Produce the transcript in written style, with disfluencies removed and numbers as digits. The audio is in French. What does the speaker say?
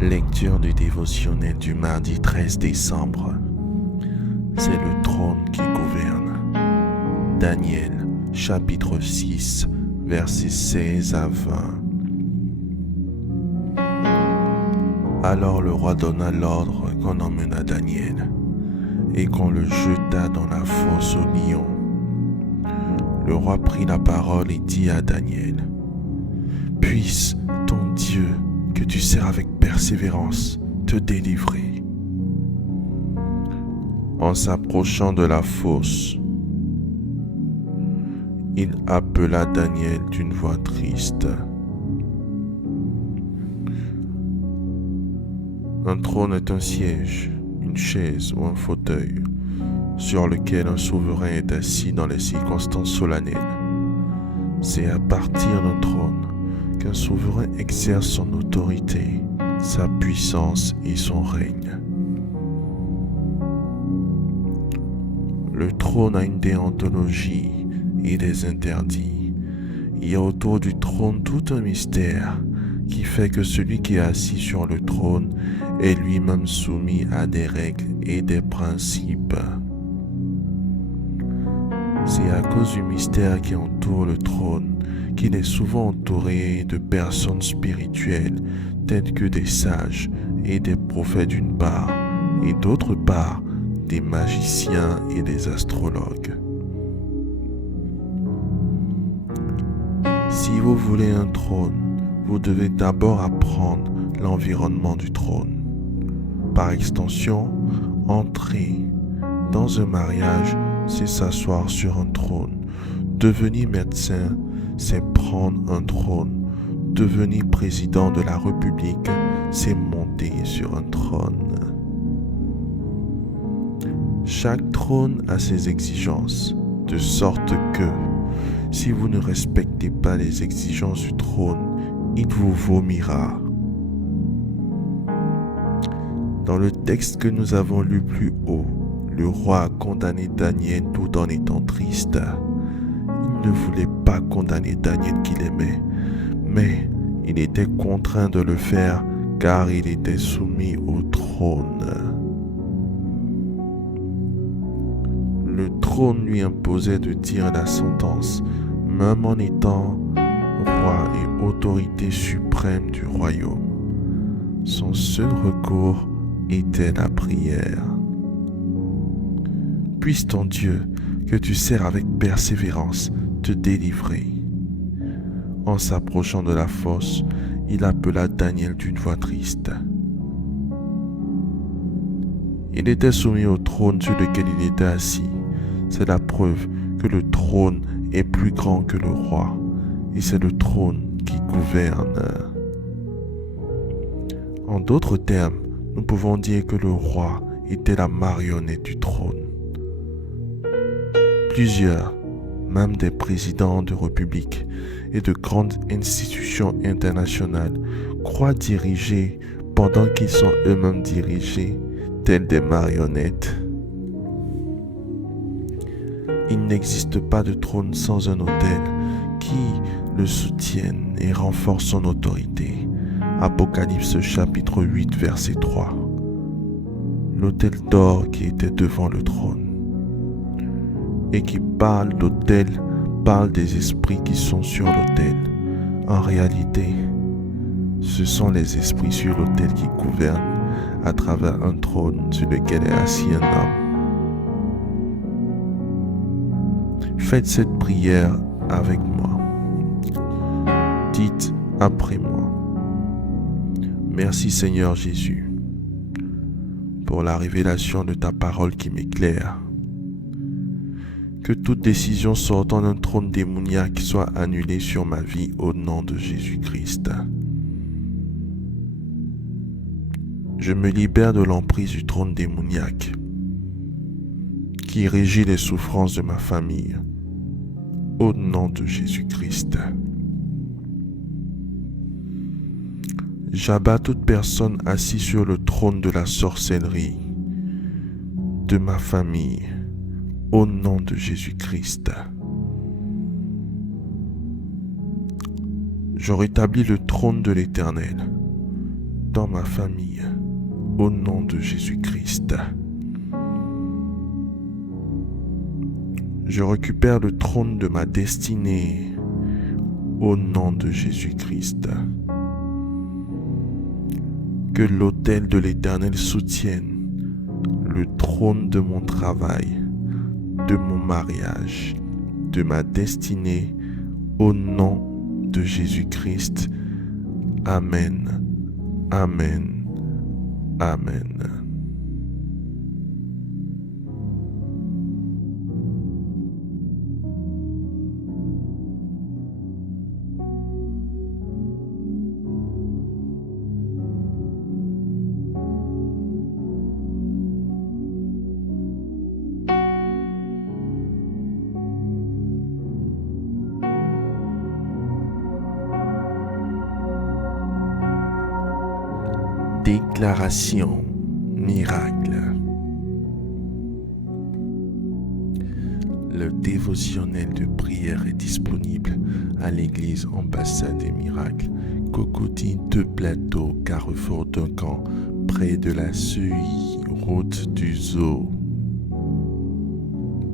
Lecture du dévotionnel du mardi 13 décembre. C'est le trône qui gouverne. Daniel, chapitre 6, versets 16 à 20. Alors le roi donna l'ordre qu'on emmena Daniel et qu'on le jeta dans la fosse aux lions. Le roi prit la parole et dit à Daniel: « Puisse ton Dieu, que tu sers avec persévérance, te délivrer. » En s'approchant de la fosse, il appela Daniel d'une voix triste. Un trône est un siège, une chaise ou un fauteuil sur lequel un souverain est assis dans les circonstances solennelles. C'est à partir d'un trône qu'un souverain exerce son autorité, sa puissance et son règne. Le trône a une déontologie et des interdits. Il y a autour du trône tout un mystère qui fait que celui qui est assis sur le trône est lui-même soumis à des règles et des principes. C'est à cause du mystère qui entoure le trône qu'il est souvent entouré de personnes spirituelles telles que des sages et des prophètes d'une part, et d'autre part des magiciens et des astrologues. Si vous voulez un trône, vous devez d'abord apprendre l'environnement du trône. Par extension, entrer dans un mariage, c'est s'asseoir sur un trône. Devenir médecin, c'est prendre un trône. Devenir président de la République, c'est monter sur un trône. Chaque trône a ses exigences, de sorte que, si vous ne respectez pas les exigences du trône, il vous vomira. Dans le texte que nous avons lu plus haut, le roi a condamné Daniel tout en étant triste. Il ne voulait pas condamner Daniel qu'il aimait, mais il était contraint de le faire car il était soumis au trône. Le trône lui imposait de dire la sentence, même en étant roi et autorité suprême du royaume. Son seul recours était la prière. Puisse ton Dieu, que tu sers avec persévérance, te délivrer. En s'approchant de la fosse, il appela Daniel d'une voix triste. Il était soumis au trône sur lequel il était assis. C'est la preuve que le trône est plus grand que le roi, et c'est le trône qui gouverne. En d'autres termes, nous pouvons dire que le roi était la marionnette du trône. Plusieurs, même des présidents de républiques et de grandes institutions internationales, croient diriger pendant qu'ils sont eux-mêmes dirigés, tels des marionnettes. Il n'existe pas de trône sans un autel qui le soutienne et renforce son autorité. Apocalypse chapitre 8 verset 3. L'autel d'or qui était devant le trône. Et qui parle d'autel, parle des esprits qui sont sur l'autel. En réalité, ce sont les esprits sur l'autel qui gouvernent à travers un trône sur lequel est assis un homme. Faites cette prière avec moi. Dites après moi: Merci Seigneur Jésus pour la révélation de ta parole qui m'éclaire. Que toute décision sortant d'un trône démoniaque soit annulée sur ma vie au nom de Jésus-Christ. Je me libère de l'emprise du trône démoniaque qui régit les souffrances de ma famille au nom de Jésus-Christ. J'abats toute personne assise sur le trône de la sorcellerie de ma famille au nom de Jésus-Christ. Je rétablis le trône de l'Éternel dans ma famille, au nom de Jésus-Christ. Je récupère le trône de ma destinée, au nom de Jésus-Christ. Que l'autel de l'Éternel soutienne le trône de mon travail, de mon mariage, de ma destinée, au nom de Jésus-Christ. Amen. Amen. Amen. Déclaration miracle. Le dévotionnel de prière est disponible à l'église Ambassade des Miracles, Cocody 2 Plateau, Carrefour Duncan, près de la Suye, route du Zoo.